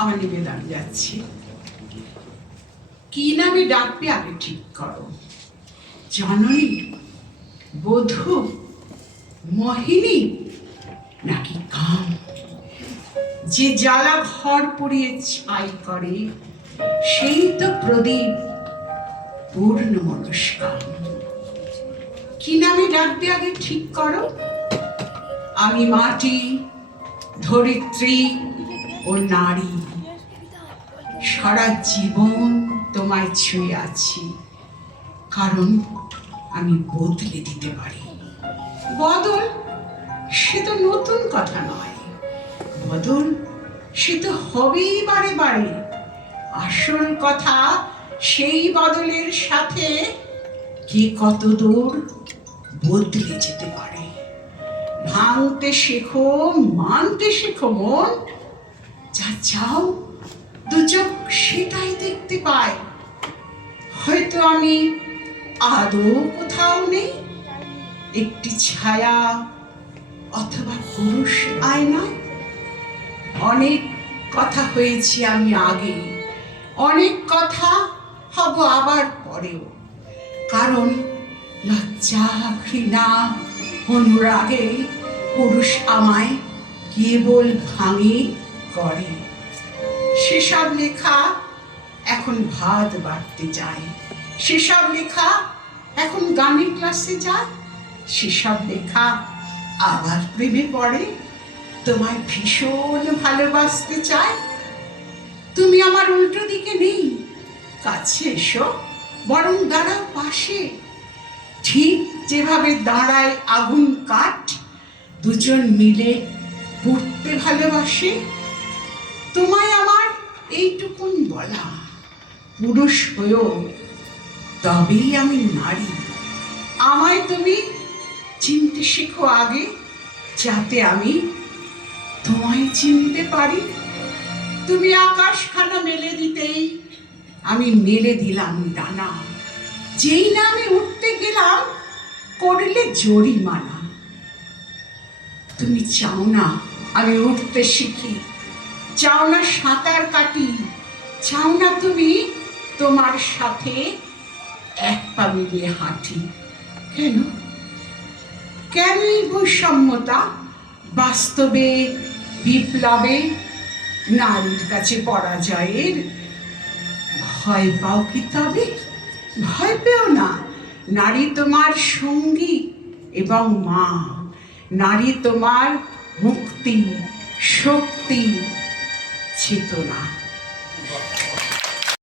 আমার নিবেদন যাচ্ছি। কি নামে ডাকবে আগে ঠিক করো। জননী, বধূ, মোহিনী, নাকি কাম? যে জ্বালা ঘর পুড়িয়ে ছাই করে, সেই তো প্রদীপ পূর্ণ মনস্কাম। কি নামে ডাকবে আগে ঠিক করো? আমি মাটি, ধরিত্রী ও নারী, সারা জীবন তোমায় ছুঁয়ে আছি। কারণ আমি বদলে দিতে পারি। বদল, সে তো নতুন কথা নয়। বদল, সে তো হবেই বারে বারে। আসল কথা সেই বদলের সাথে কে কত দূর বদলে যেতে পারে। ভাঙতে শেখো, মানতে শেখো মন যা চাও, দু চোখ সেটাই দেখতে পায়। হয়তো আমি আদৌ কোথাও নেই, একটি ছায়া অথবা পুরুষ আয়নায়। অনেক কথা হয়েছি আমি আগে, অনেক কথা হব আবার পরেও। কারণ লজ্জা, ঘৃণা, অনুরাগে পুরুষ আমায় কেবল ভাঙে করে। সেসব লেখা এখন ভাত বাড়তে যায় সেসব লেখা এখন গানের ক্লাসে যায়। সেসব লেখা আবার প্রেমে পড়ে। তোমায় ভীষণ ভালোবাসতে চায়। তুমি আমার উল্টো দিকে নেই। কাছে এসো, বরং দাঁড়াও পাশে। ঠিক যেভাবে দাঁড়ায় আগুন কাঠ, দুজন মিলে পড়তে ভালোবাসে। তোমায় আমার এইটুকুন বলা। পুরুষ হয়েও তবেই আমি নারী। আমায় তুমি চিনতে শেখো আগে, যাতে আমি তোমায় চিনতে পারি। তুমি আকাশখানা মেলে দিতেই আমি মেলে দিলাম ডানা। যেই না আমি উঠতে গেলাম, করলে জরিমানা। তুমি চাও না আমি উঠতে শিখি। চাও না সাঁতার কাটি, চাও না তুমি তোমার সাথে এক পা মিলিয়ে হাঁটি। কেন? কেন এই বৈষম্যতা? বাস্তবে, বিপ্লবে নারীর কাছে পরাজয়ের ভয় পাও কি তবে? ভয় পেও না। নারী তোমার সঙ্গী এবং মা। নারী তোমার মুক্তি, শক্তি চেতনা